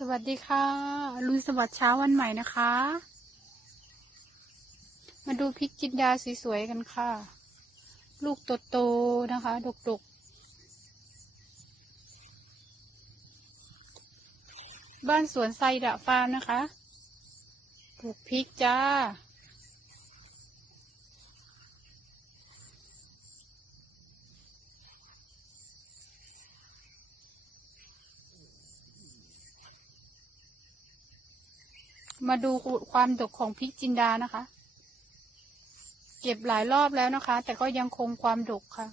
สวัสดีค่ะลุยสวัสดิ์เช้าวันใหม่นะคะ มาดูพริกจินดาสวยๆกันค่ะ ลูกโตๆนะคะ ดกๆ บ้านสวนไซดะฟาร์มนะคะ ปลูกพริกจ้า มาดูความดกของพริกจินดานะคะ เก็บหลายรอบแล้วนะคะ แต่ก็ยังคงความดกค่ะ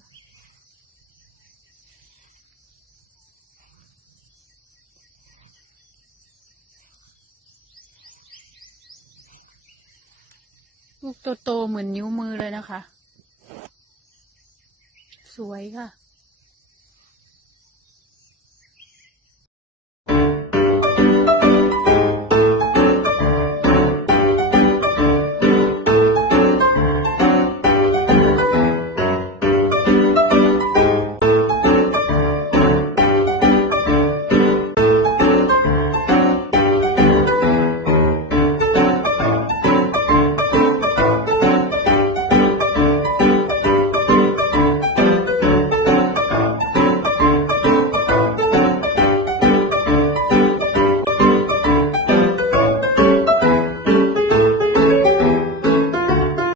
ลูกโตๆเหมือนนิ้วมือเลยนะคะ สวยค่ะ